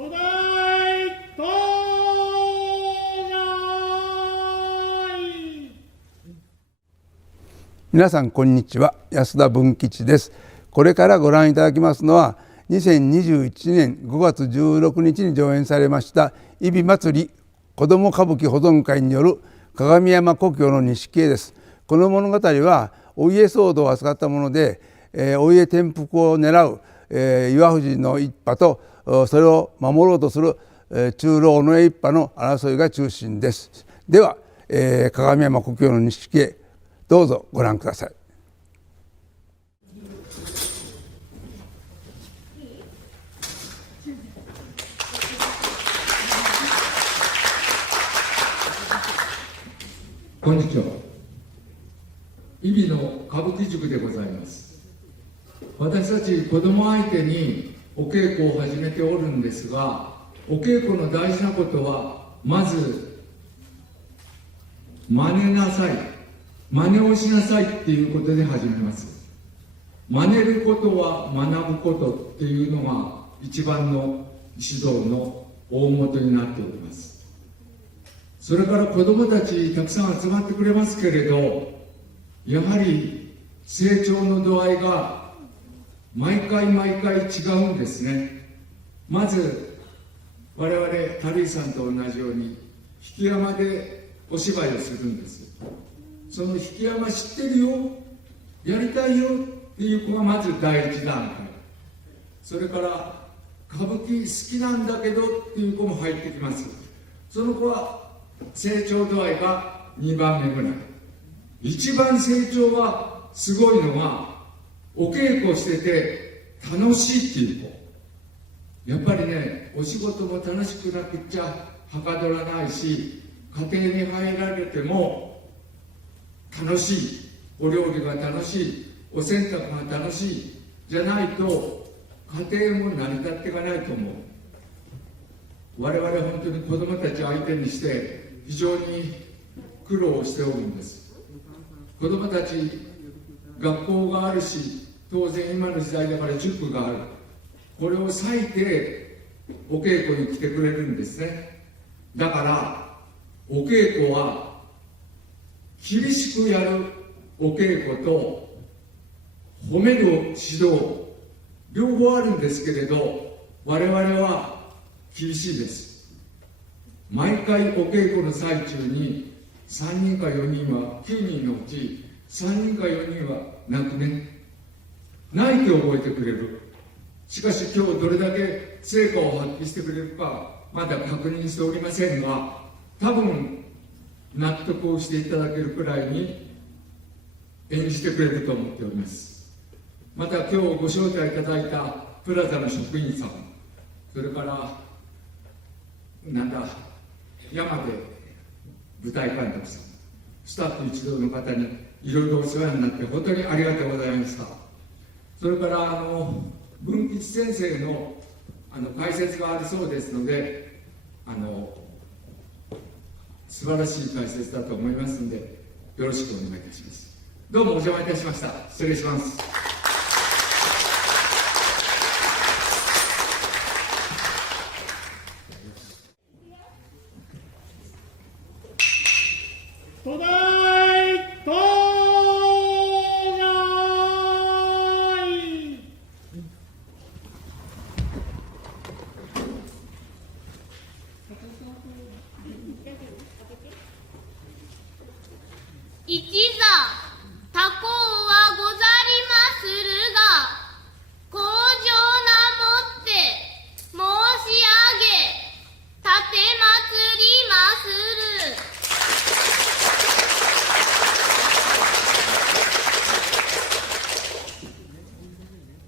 古代東西。皆さんこんにちは、安田文吉です。これからご覧いただきますのは2021年5月16日に上演されました揖斐祭り子ども歌舞伎保存会による鏡山故郷の錦絵です。この物語はお家騒動を扱ったもので、お家転覆を狙う、岩藤の一派とそれを守ろうとする、中老尾上一派の争いが中心です。では、鏡山故郷の錦絵、どうぞご覧ください。こんにちは。揖斐の歌舞伎塾でございます。私たち子供相手にお稽古を始めておるんですが、お稽古の大事なことは、まず真似なさい、真似をしなさいっていうことで始めます。真似ることは学ぶことっていうのが一番の指導の大元になっております。それから子どもたちたくさん集まってくれますけれど、やはり成長の度合いが毎回毎回違うんですね。まず我々垂井さんと同じように引山でお芝居をするんです。その引山知ってるよ、やりたいよっていう子がまず第一段階。それから歌舞伎好きなんだけどっていう子も入ってきます。その子は成長度合いが2番目ぐらい。一番成長はすごいのが、お稽古してて楽しいっていう子。やっぱりね、お仕事も楽しくなくっちゃはかどらないし、家庭に入られても楽しい、お料理が楽しい、お洗濯が楽しいじゃないと家庭も成り立っていかないと思う。我々は本当に子どもたちを相手にして非常に苦労をしておるんです。子どもたち、学校があるし、当然今の時代だから塾がある。これを割いてお稽古に来てくれるんですね。だからお稽古は厳しくやるお稽古と褒める指導、両方あるんですけれど、我々は厳しいです。毎回お稽古の最中に3人か4人は、9人のうち3人か4人は泣くね。泣いて覚えてくれる。しかし今日どれだけ成果を発揮してくれるかまだ確認しておりませんが、多分納得をしていただけるくらいに演じてくれると思っております。また今日ご招待いただいたプラザの職員さん、それから山で舞台監督さん、スタッフ一同の方にいろいろお世話になって本当にありがとうございました。それから文吉先生の解説があるそうですので、素晴らしい解説だと思いますので、よろしくお願いいたします。どうもお邪魔いたしました。失礼します。古代東西。一座他校はござりまするが、工場なもって申し上げ、立てまつりまする。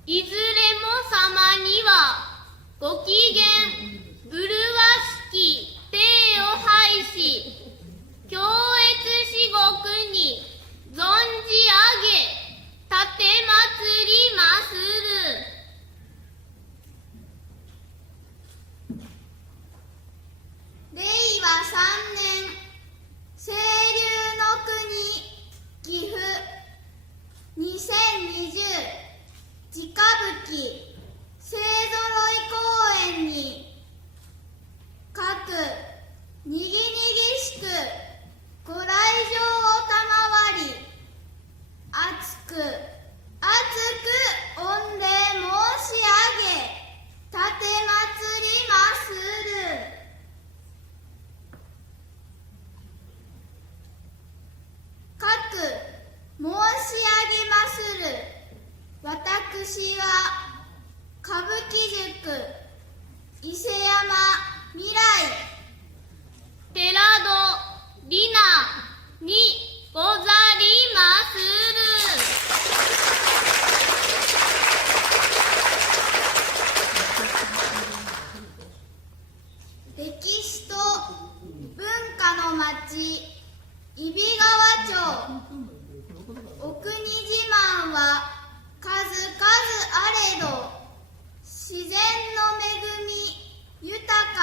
いずれも様にはご機嫌麗しき体を拝し、強越至極に存じ上げ、立てまつりまする。令和3年、清流の国岐阜2020直歌舞伎勢ぞろい公演に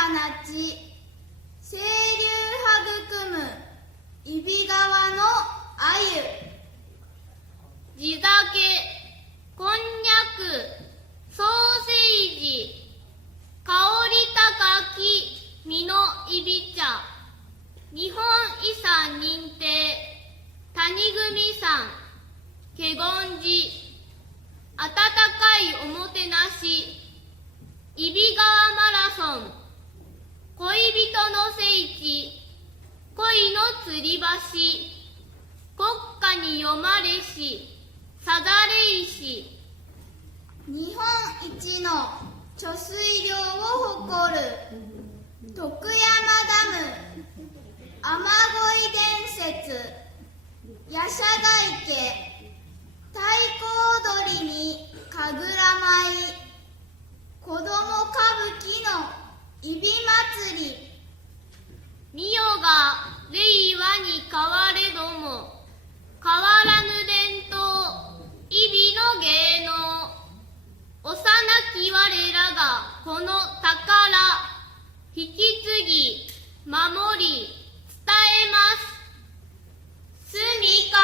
放ち清流育む揖斐川の鮎地酒、こんにゃく、ソーセージ、香り高き実のいび茶、日本遺産認定、谷組山、華厳寺、温かいおもてなし、揖斐川マラソン、恋人の聖地、恋の吊り橋、国家に読まれし、さざれ石、日本一の貯水量を誇る徳山ダム、雨乞い伝説、夜叉ヶ池、太鼓踊りに神楽舞、子供歌舞伎の揖斐祭り、見よが令和に変われども、変わらぬ伝統、揖斐の芸能、幼き我らがこの宝、引き継ぎ、守り、伝えます。隅から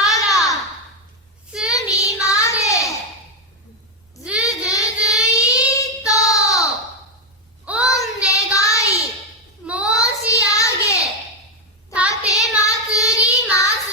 隅まで、ずずずいっと、御願い申し上げ、立てまつります。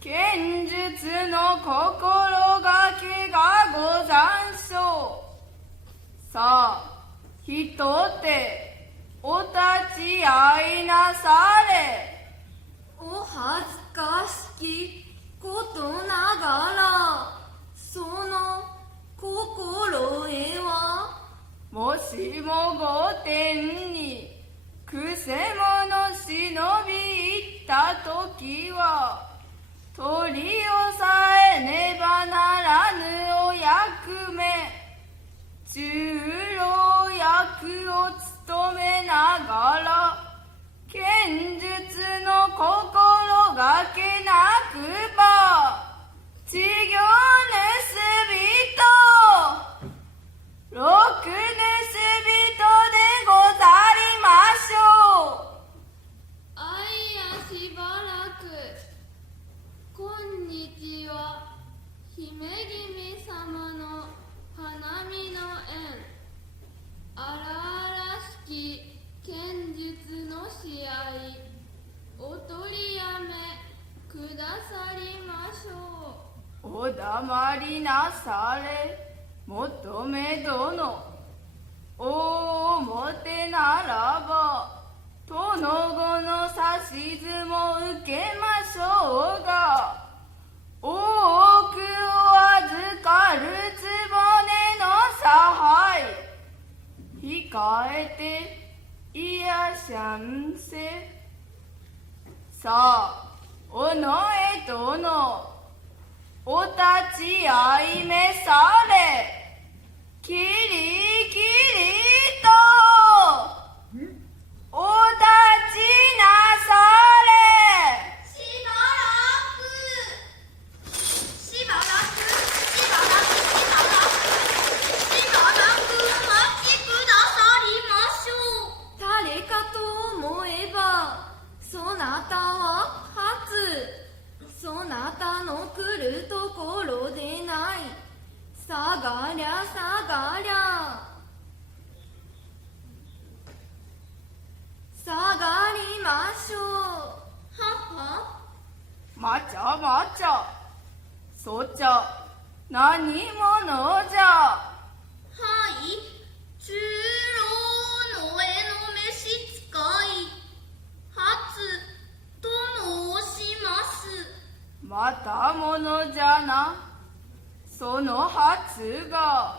剣術の心がけがござんしょう。さあ、ひとてお立ち会いなされ。お恥ずかしきことながら、その心得は、もしも御殿にくせ者忍び入ったときは、取り押さえねばならぬお役目、中老役を務めながら、剣術の心がけなくば、稚魚盗人、六盗人でござりましょう。あいやしばらく、こんにちは。姫君様の花見の宴、荒々しき剣術の試合、お取りやめくださりましょう。お黙りなされ、求め殿。おもてならば、殿子の指図も受けましょうが、多くお預かるつぼねの差配、控えていやしゃんせ。さあ、尾上殿、お立ち会いめされ。きりきりとお立ちなされ。しばらくしばらくお待ちくださりましょう。誰かと思えば、そなたは初、そなたの来るところでない。さがりゃさがりゃ、下がりましょう。はは。まちゃまちゃ、そちゃ何者じゃ。はい、中老の絵の召し使い、初と申します。またものじゃな。その初が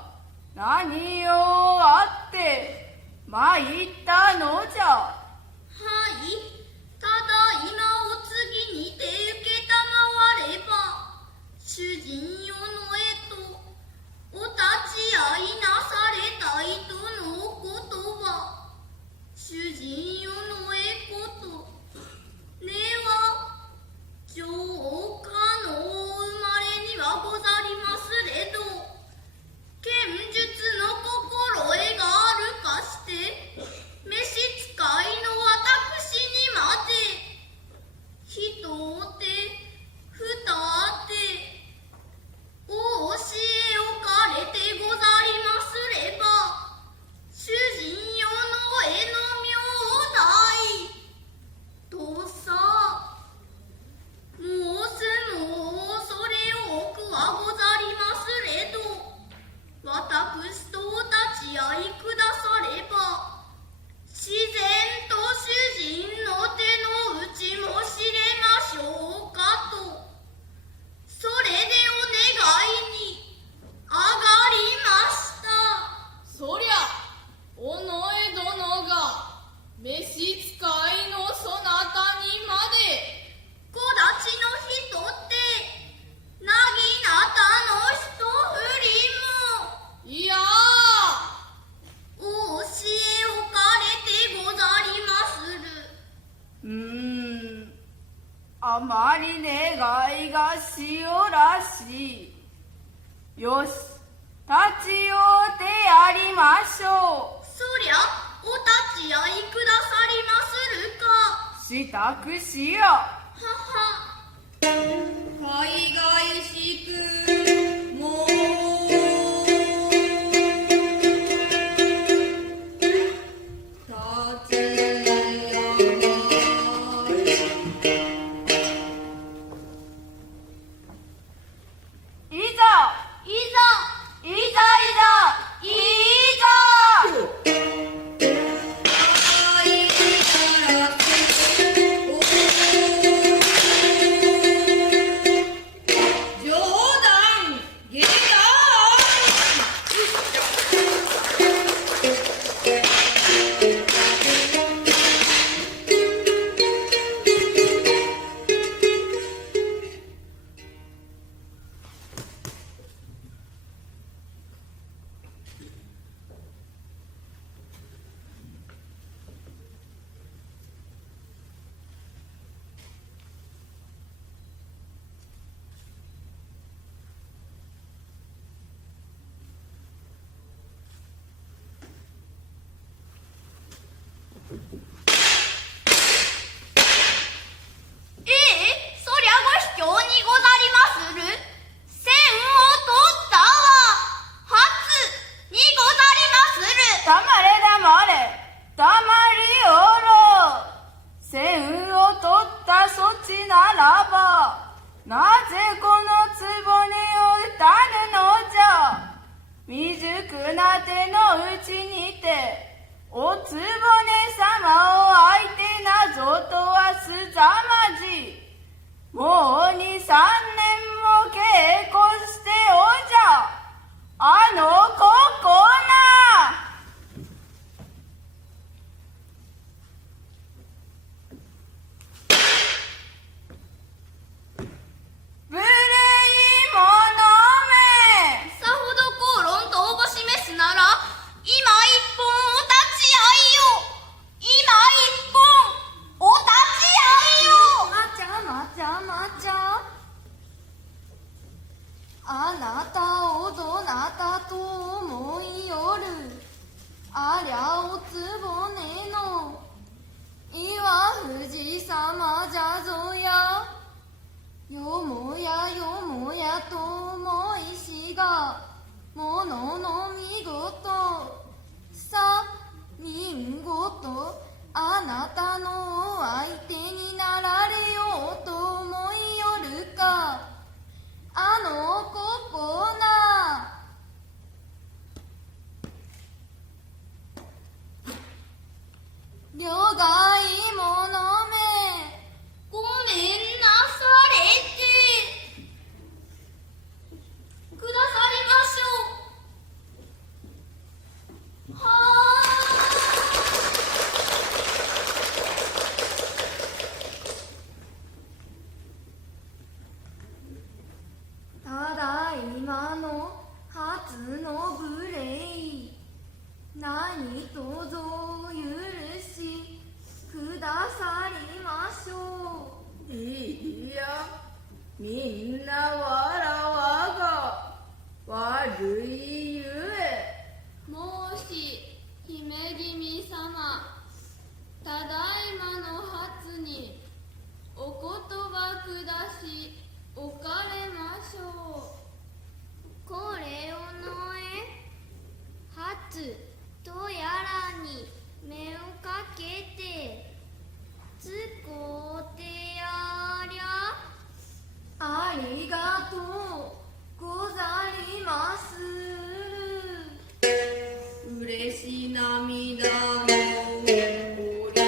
何をあって参ったのじゃ。はい、ただいまお次にて受けたまわれば、主人よの絵とお立ち会いなされたいとのおことは、主人よの絵こと、ねは上下のお生まれにはござりますれど、剣術の心得があるかして、召し使いの私にまで、一手二手、お教えをかれてござりますれば、主人よの絵の名代、とさ、申すも恐れ多くはござりますれど、私とお立ち会いくだされば、自然と主人の手の内も知れましょうかと、それでお願いに上がりました。そりゃ、尾上殿が召し使いのそなたにまで。小立ちの人ってなぎなたの一振りも、いやお教えをかれてござりまする。あまり願いがしおらしい。よし、立ち寄ってやりましょう。そりゃお立ち会いくださりまするか。支度しよ。はは。海外しくも立ちそりゃご卑怯にござりまする。千を取ったは初にござりまする。黙れ黙れ、黙りおろう。千を取ったそちならば、なぜこの壺にを打たぬのじゃ。未熟な手のうちにて、おつぼね様を相手なぞとはすざまじ。もう2、3年も稽古しておじゃ。あのここな。無礼者め。さほど口論とおぼしめすなら、今一本お立ち会いよ。今一本お立ち会いよ。まちゃまちゃまちゃ。あなたをどなたと思いよる。ありゃおつぼねの岩藤様じゃぞや。よもやよもやと思いしが、ものの見事さ見事、あなたのお相手になられようと思いよるか。あのここな。両替者め。ごめんなされてくださりましょう。はただいまの初の無礼、何とぞお許しくださりましょう。いや、みんなわらわが悪いゆえ。申し姫君様、ただいまの初にお言葉くだしおかれましょう。これをのえ初とやらに目をかけて使うてやりゃ。ありがとうござります。嬉し涙の折から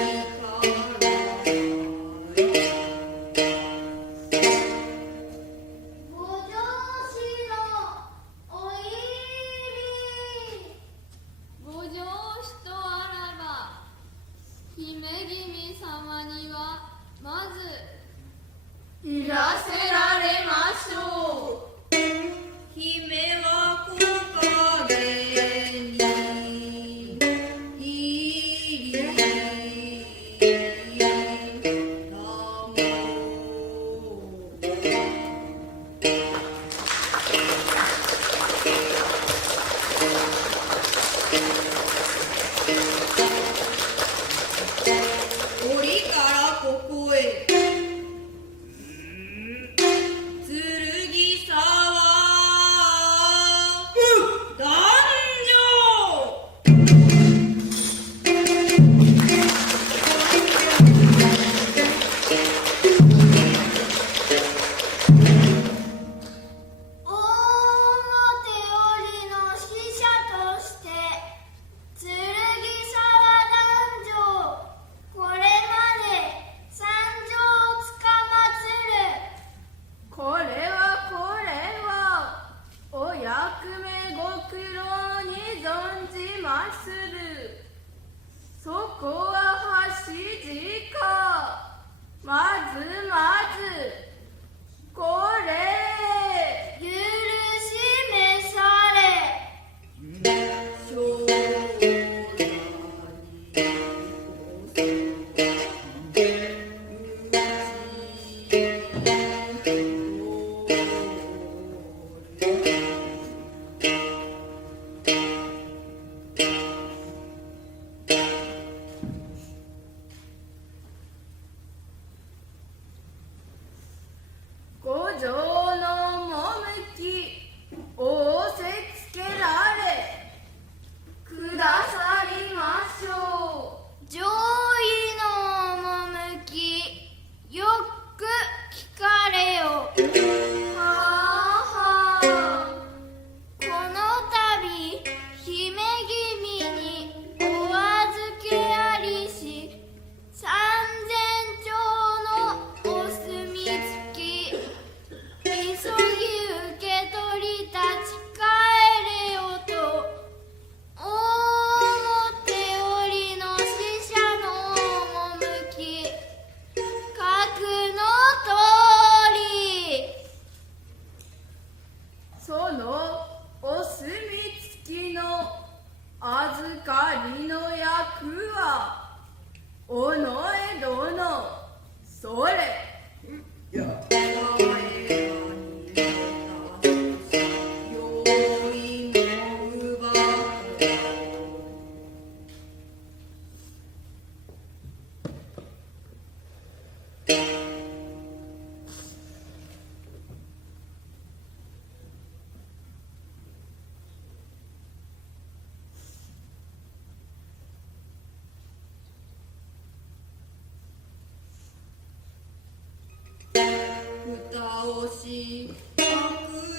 蓋をし隠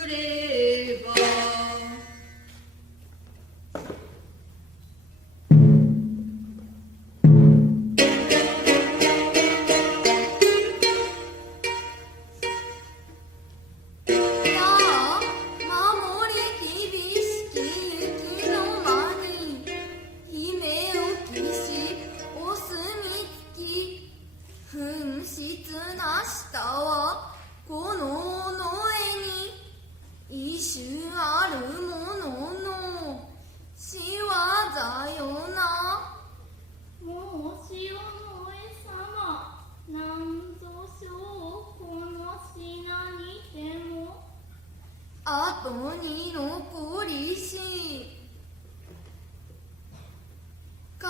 れば後に残りし形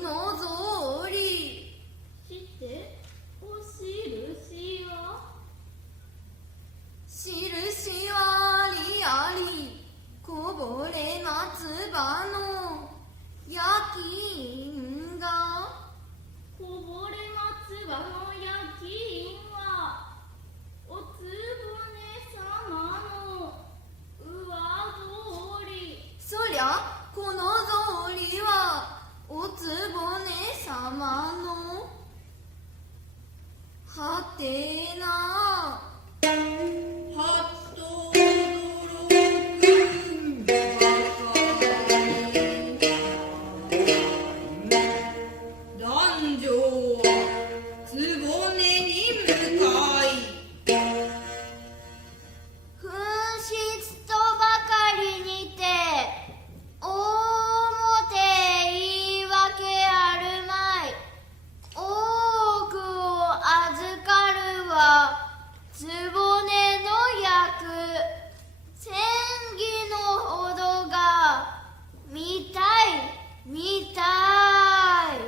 のぞりしてお印は印はりありこぼれ松葉の焼き印がこぼれ松葉の焼き印はおつぼね様の上草りそりゃこの草履はおつぼね様のはてなはっと驚くばかり男女はつぼねに向かい紛失とばかりにて大表言い訳あるまい多くを預かるはつぼねの役千儀のほどが見たい見たい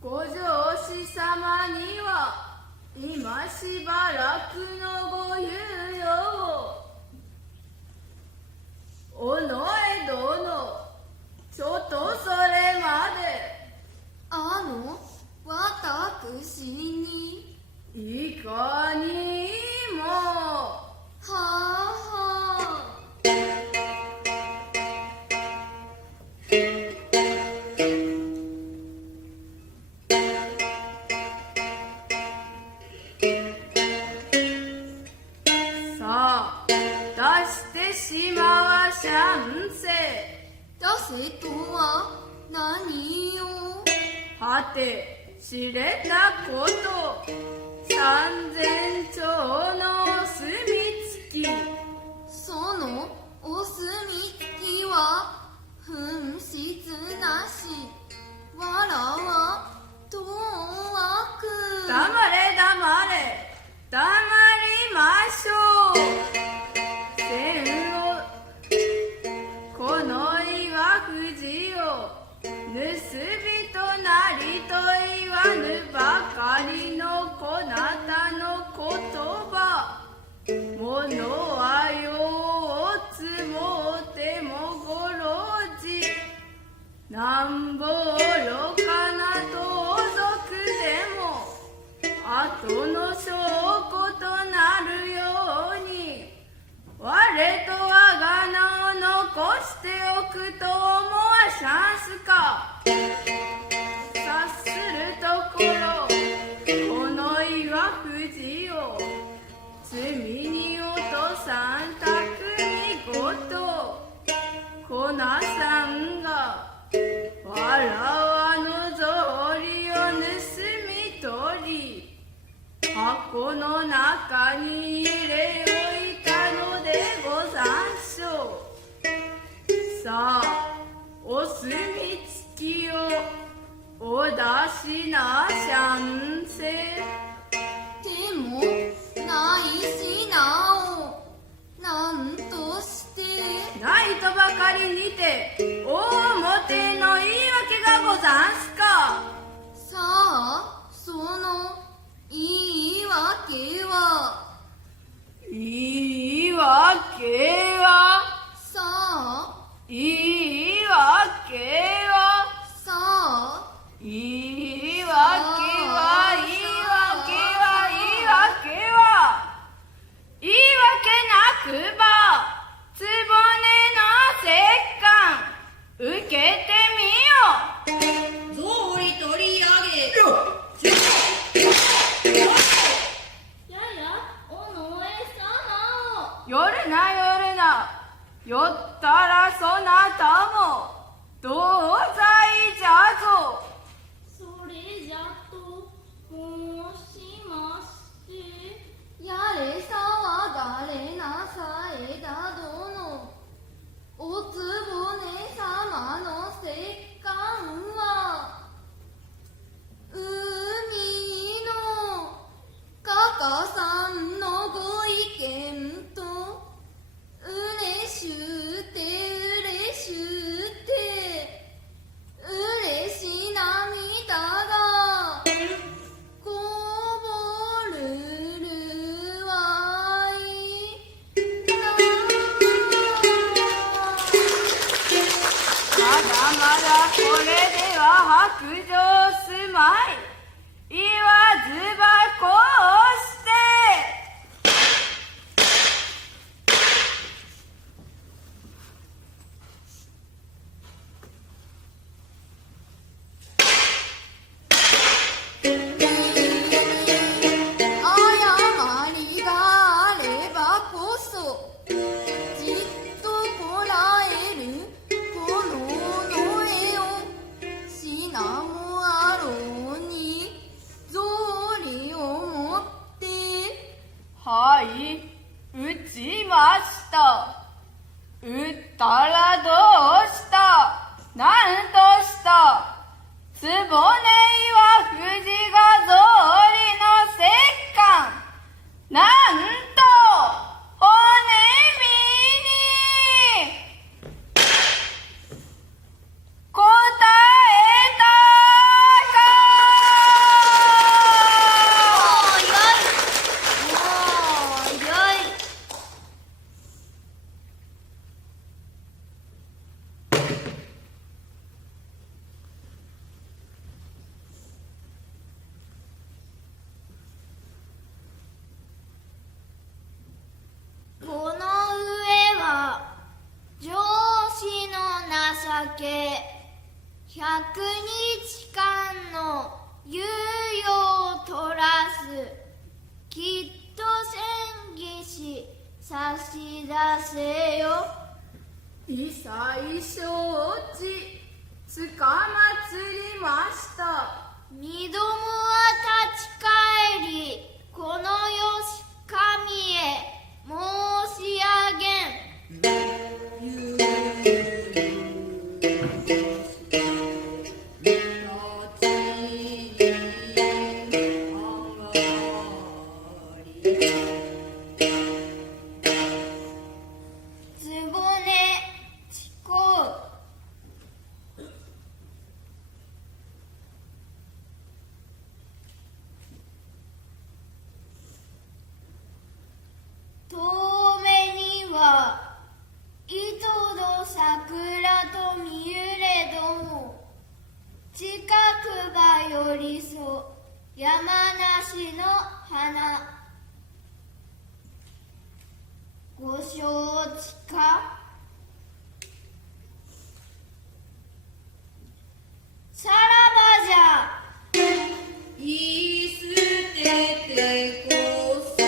ご上司様には今しばらくのご猶予を尾上殿ちょっとそれまで私にいかにもはあさあ出してしまわしゃんせ出せとは何をはて知れたこと三千丁の墨付きそのお墨付きは紛失なしわらは遠く黙れ黙れ黙りましょう千をこの岩藤を盗みとなりと言わぬばかりのこなたの言葉ものはようつもうてもごろじなんぼ愚かな盗賊でも後の証拠となるように我と我が名を残しておくと思わしゃんすか察するところこの岩藤を罪に落とさんたくみごとこなさんがわらわの草履を盗み取り箱の中に入れおいたのでござんしょうさあお墨付きをお出しなしゃんせでもないしなおなんとしてないとばかりにて大表の言い訳がござんすかさあその言い訳は言い訳はさあ言い訳はさあ言い訳は言い訳は言い訳寄るな寄るな、寄ったらそなたも同罪じゃぞ。それじゃと申しまして、やれ騒がれなさえだ殿。おつぼね様の石棺は海のかかさんのご意見とうれしゅうてうれしゅうてうれし涙がこぼるるわいまだまだこれでは白状すまい。言わずばこうして。誤りがあればこそじっとこらえるこのの絵を品もあろうに草履を持ってはい、打ちました。打ったらどうした、なんとした。つぼねいは富士が草履の石棺。なんと骨身に答えたか。もうよい。この上は上司の情け、100日間の猶予を取らす。きっと宣義し差し出せよ。微細承知つかまつりました。身どもは立ち返り、このよし神へ申し上げん。つぼねちこう。遠目には糸の桜と見ゆれども、近くばよりそ山梨の花。ご承知か。さらばじゃ。言い捨ててこそ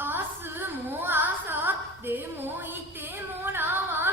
明日も明後日もいてもらわ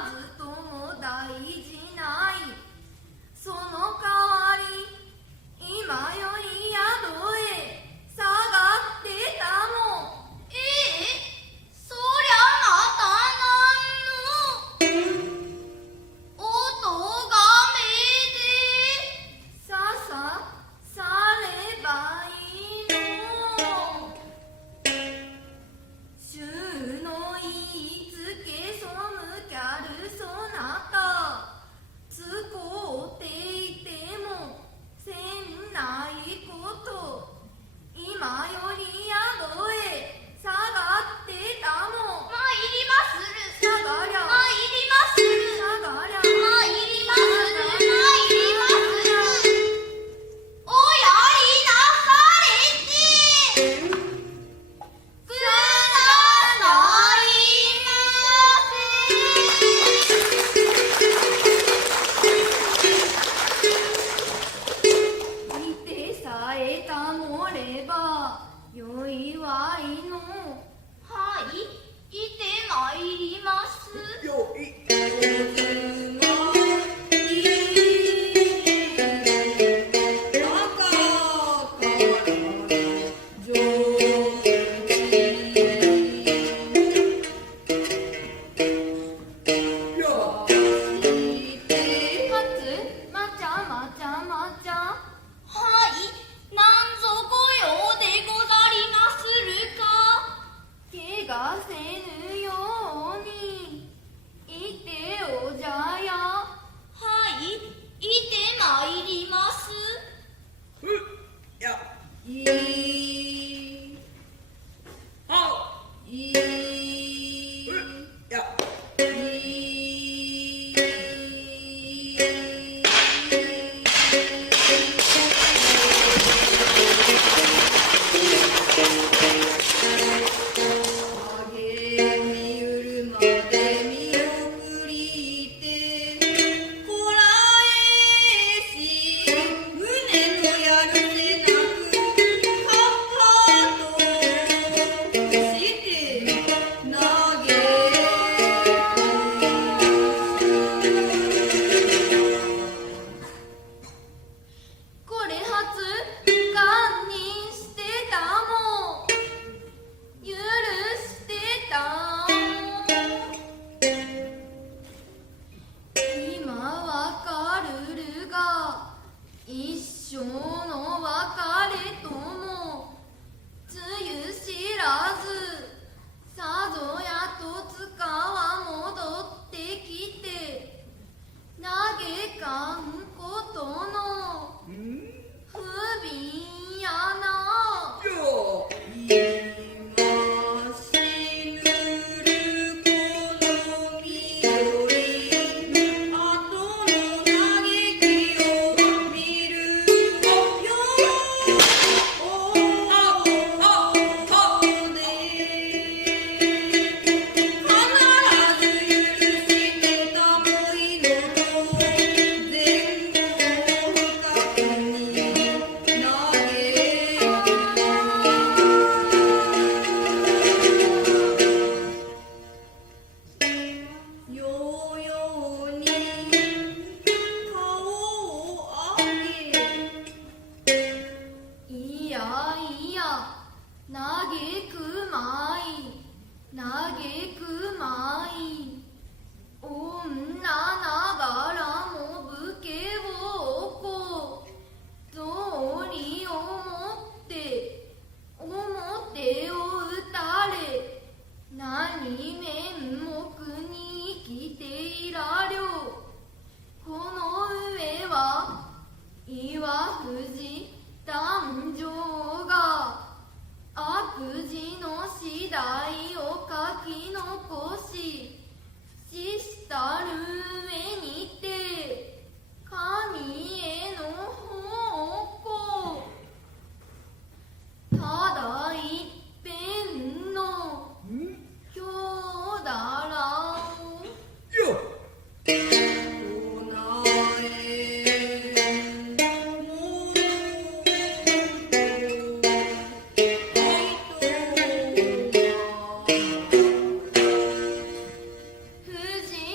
藤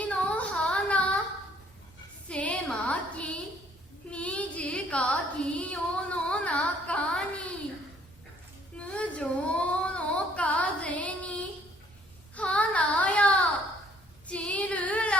の花狭き短き世の中に無常の風に花や散る「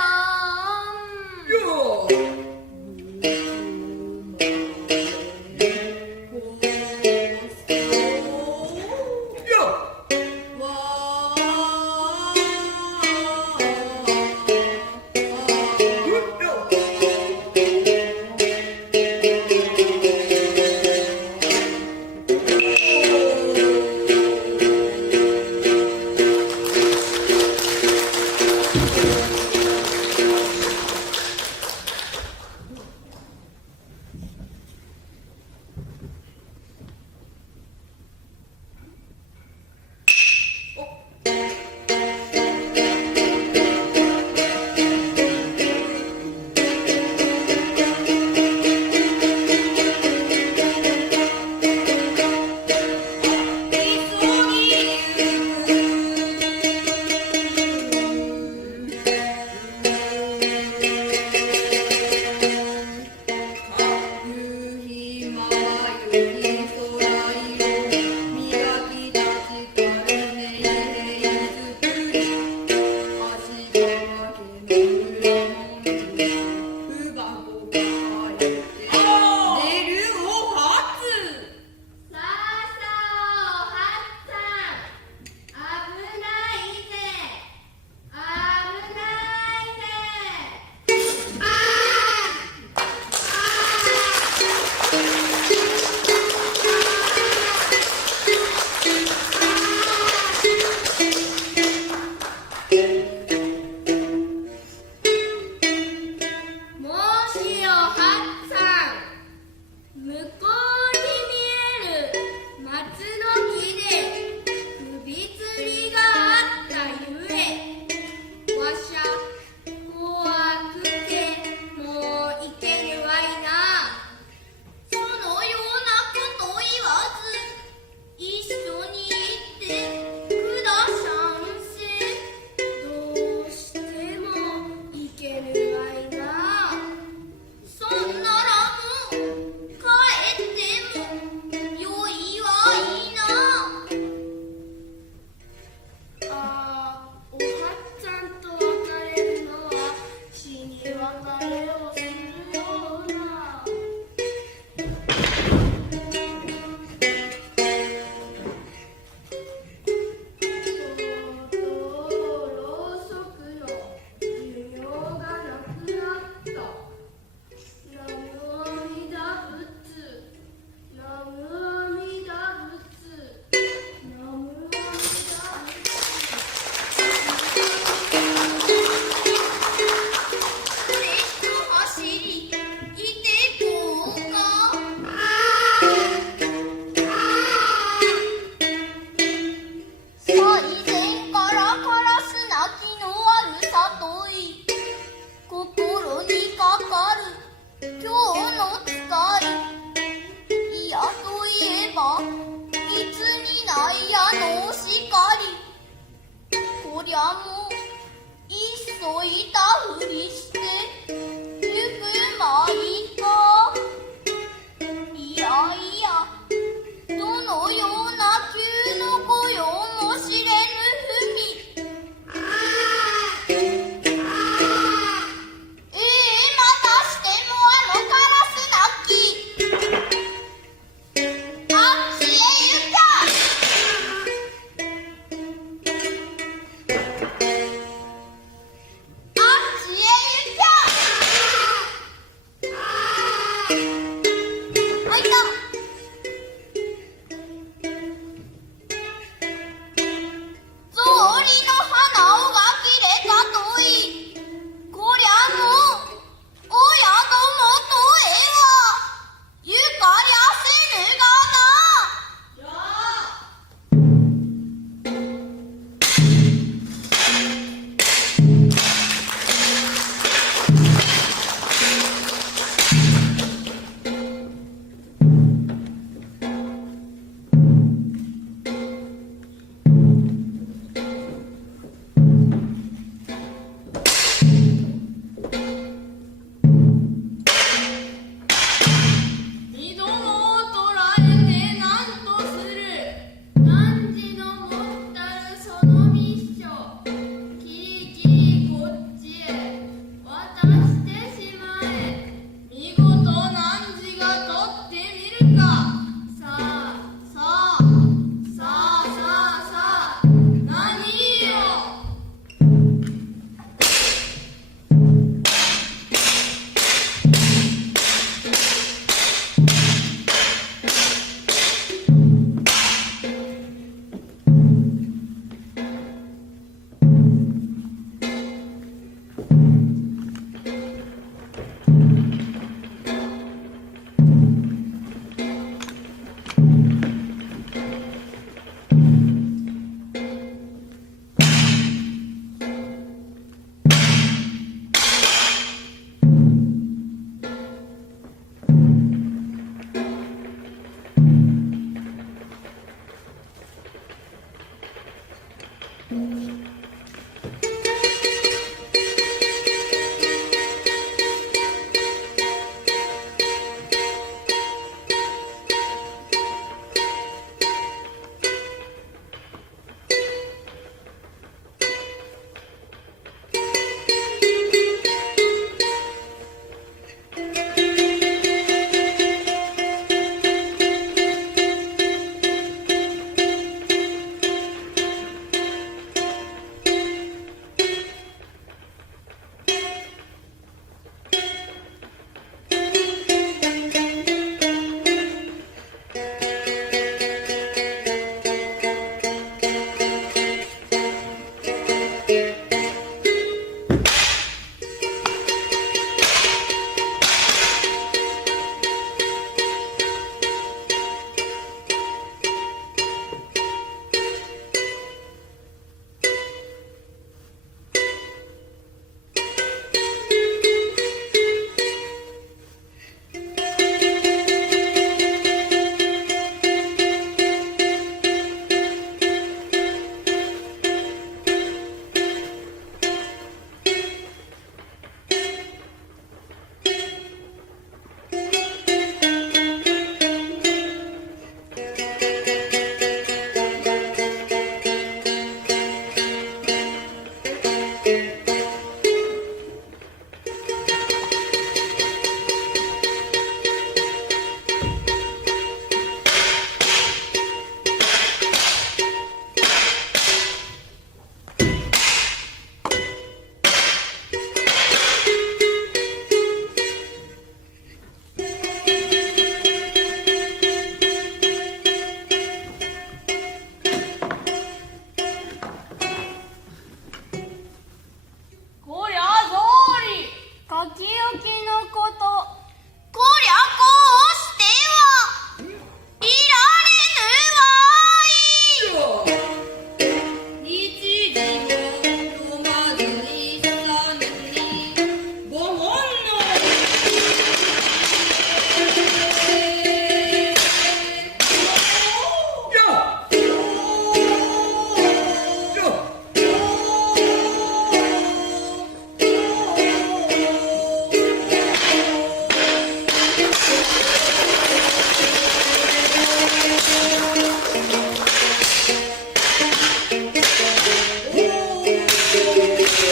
「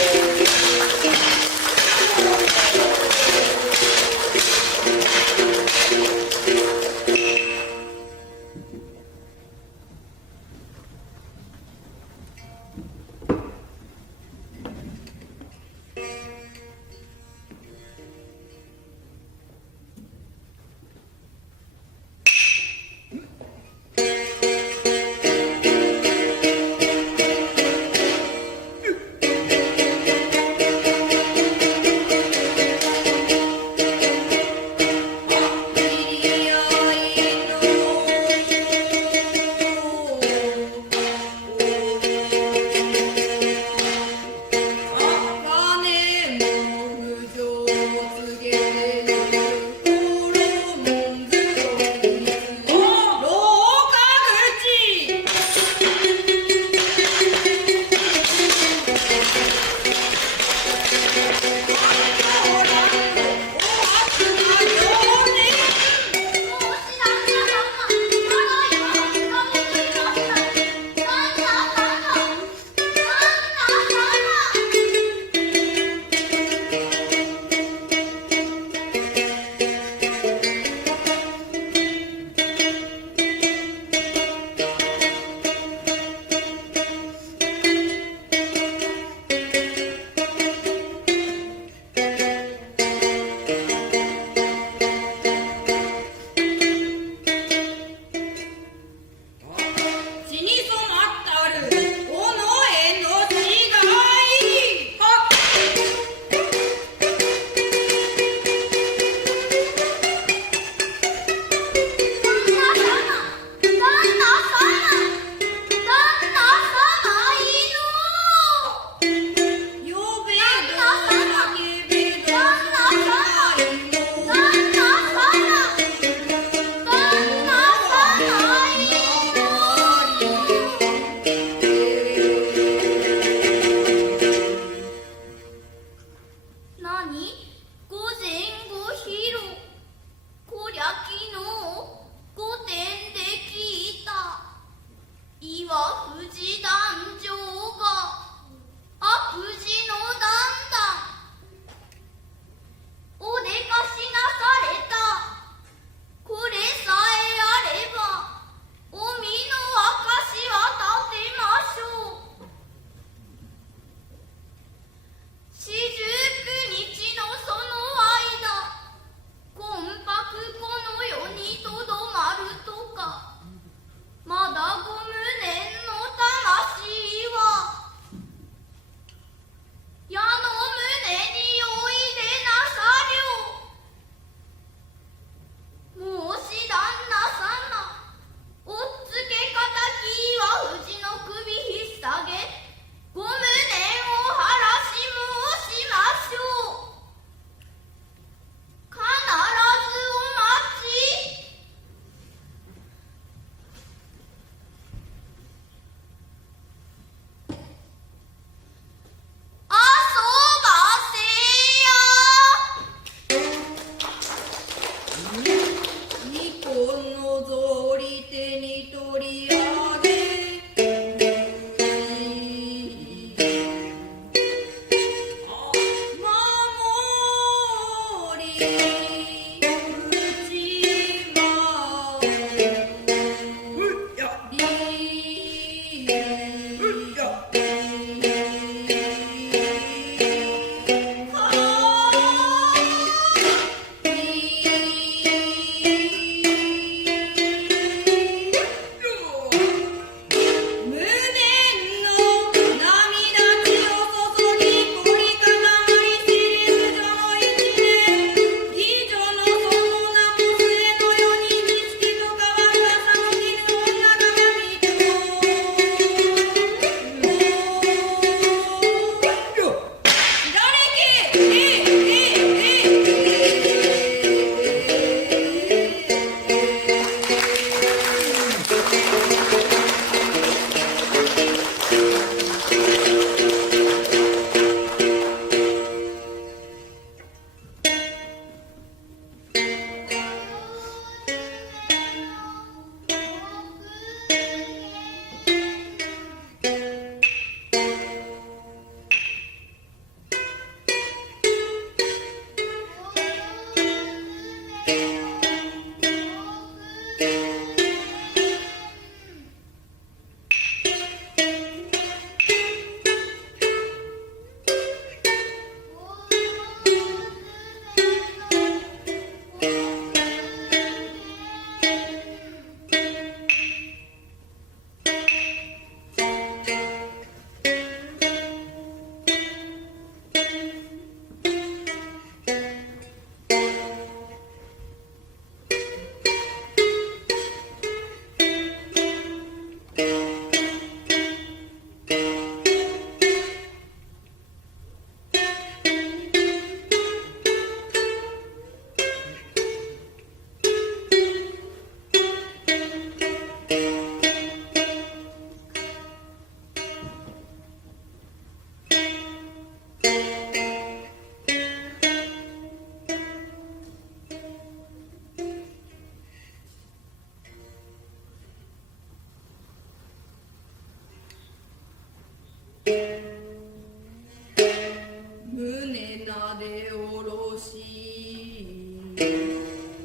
胸なでおろし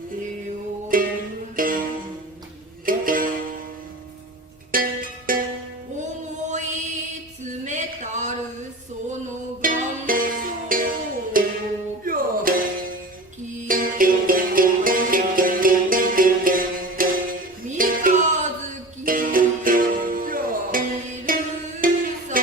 手を思い詰めたるその願書聞い三日月いるさ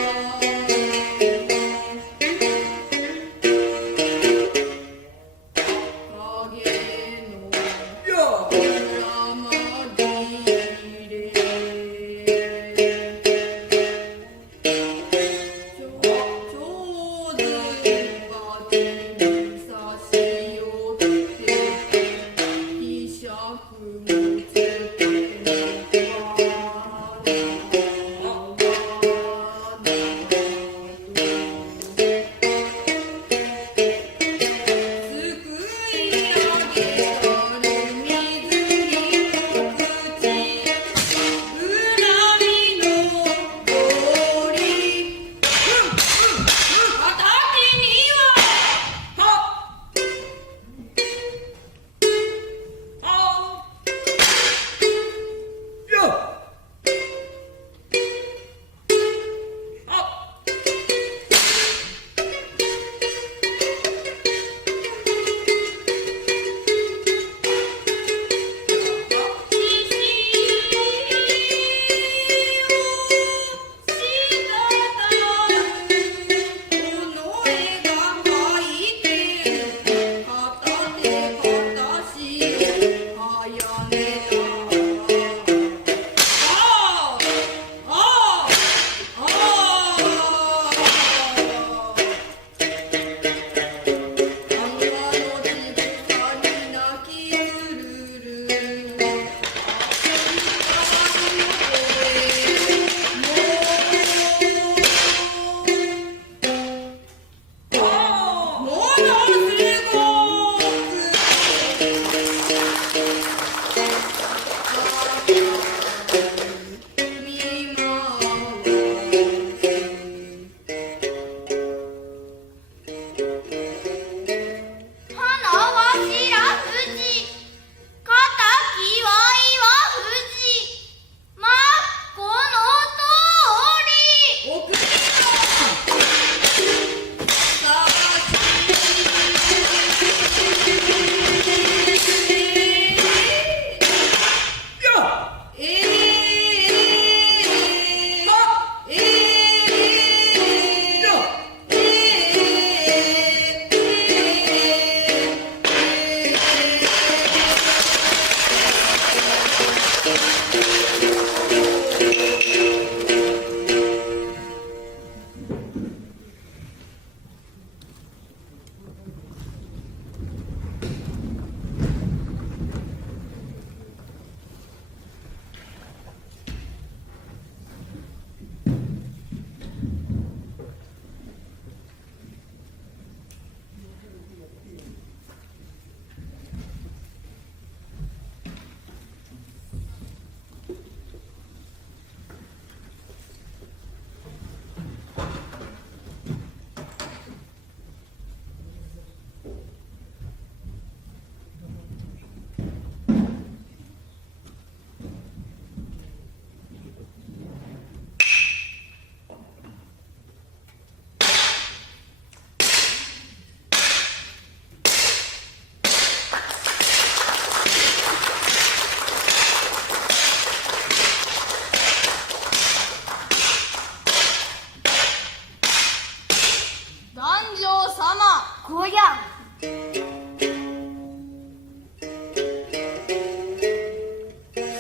こや。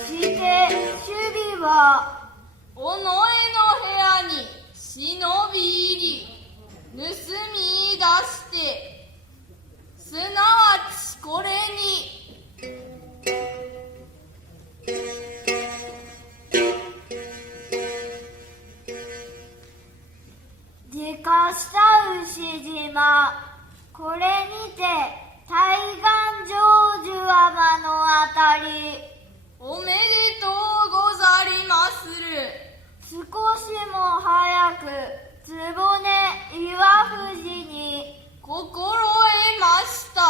して守備は尾上の部屋に忍び入り盗み出してすなわちこれにでかした牛島、これにて対岸成就浜のあたり、おめでとうござりまする。少しも早く局岩富士に心得ました。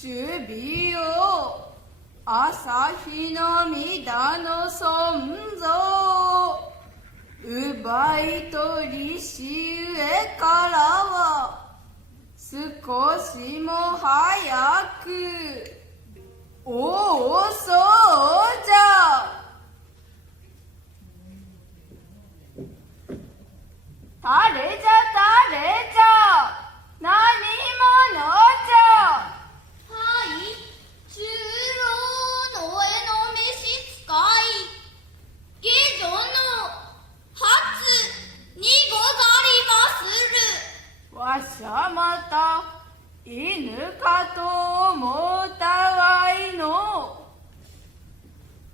守備よ、朝日の御の尊像、奪い取りし上からは少しも早くおおそうじゃ。誰じゃ誰じゃ、何者じゃ。はい、中老の絵の召し使い、下女の初にござりまする。わしゃまた犬かと思ったわいの。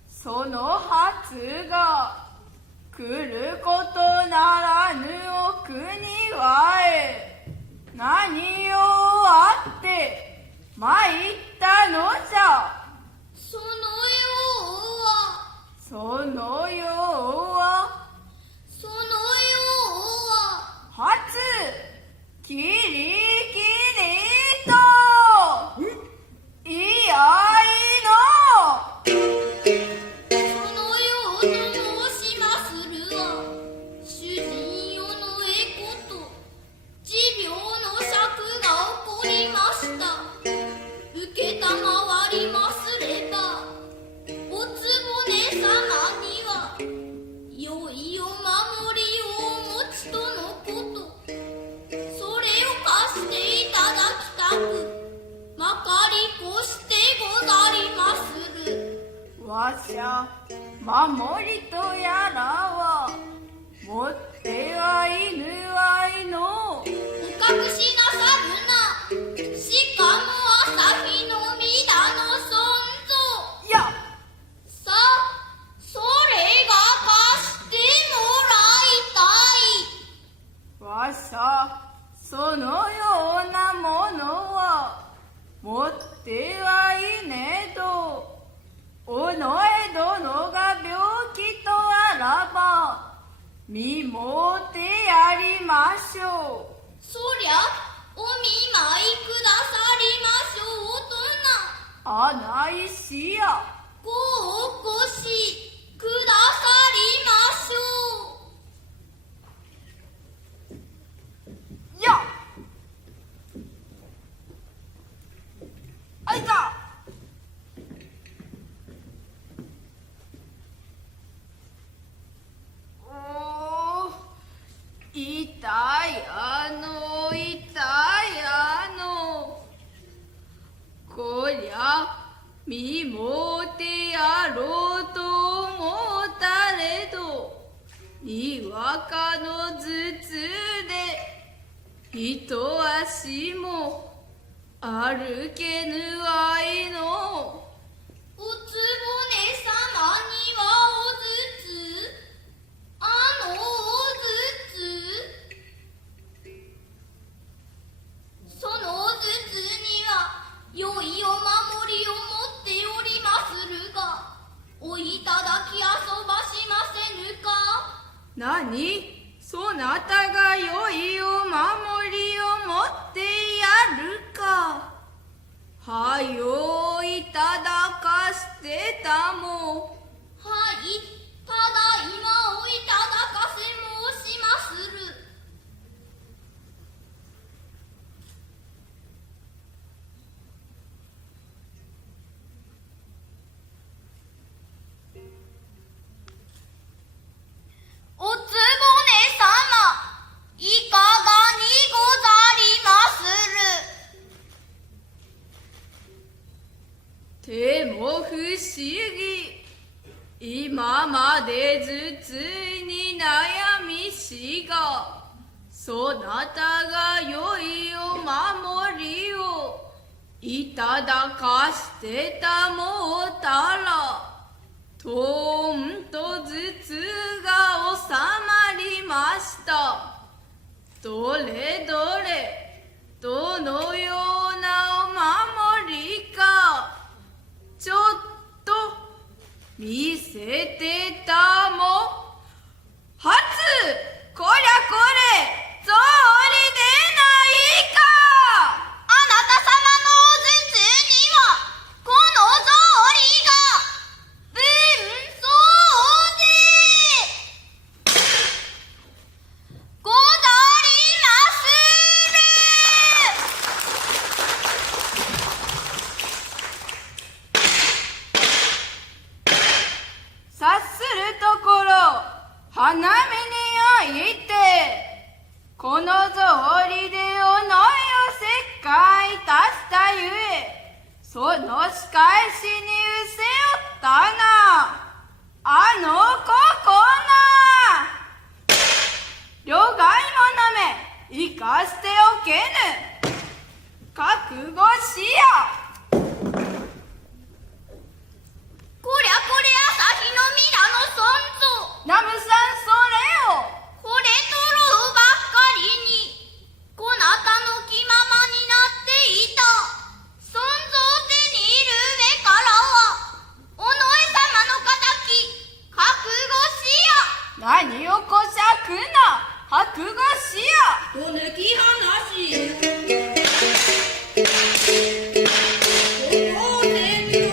その初が来ることならぬお国はへ何をあって参ったのじゃ。そのようは、そのようはそのようは、初キリキリといやいの。そのようと申しまするは、主人よのえこと、持病の尺が起こりました。受けたまわりますれば、おつぼね様には、良いお守りをお持ちとのこと。それを貸していただきたく、まかりこしてござりまする。わしゃ守りとやらは持ってはいぬわいの。お隠しなさるな。しかも朝日の御田の尊像。いや、さあ、それが貸してもらいたい。わしゃそのようなものは持ってはいねど、尾上殿が病気とあらば見もてやりましょう。そりゃ、お見舞いくださりましょうとな。あないしや。ごお越しくださりましょう。やあいた。おー、いたやのいたやの。こりゃ見もてやろうと思ったれど、にわかの頭痛で一足も歩けぬあいの。おつぼね様にはおずつ、あのおずつ、そのおずつには良いお守りを持っておりまするが、おいただき遊ばしませぬか。何、そなたが良いお守りを持ってやるか。はよいただかしてたも。はい、ただいまおいただかせ申しまする。おつぼね様、いかがにござりまする。でも不思議。今まで頭痛に悩みしが、そなたが良いお守りをいただかしてたもうたら、とんと頭痛が収まりました。どれどれ、どのようなお守りか、ちょっと見せてたも。はつ、こりゃこれ、草履でないか。あなた様のお頭痛にはこの草履が分相でござりまする。察するところ、花見においてこの草履でおのいを切開いたしたゆえ、その仕返しにうせおったな。あのここな。両替者め、生かしておけぬ。覚悟しや。こりゃこれ朝日の皆の尊像。ナムさんそれを。これとろうばっかりにこなたの気ままになっていた。尊像手に入る上からは尾上様の敵覚悟しや。何をこしゃくな。覚悟しや。お抜き話。おでみよ。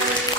す。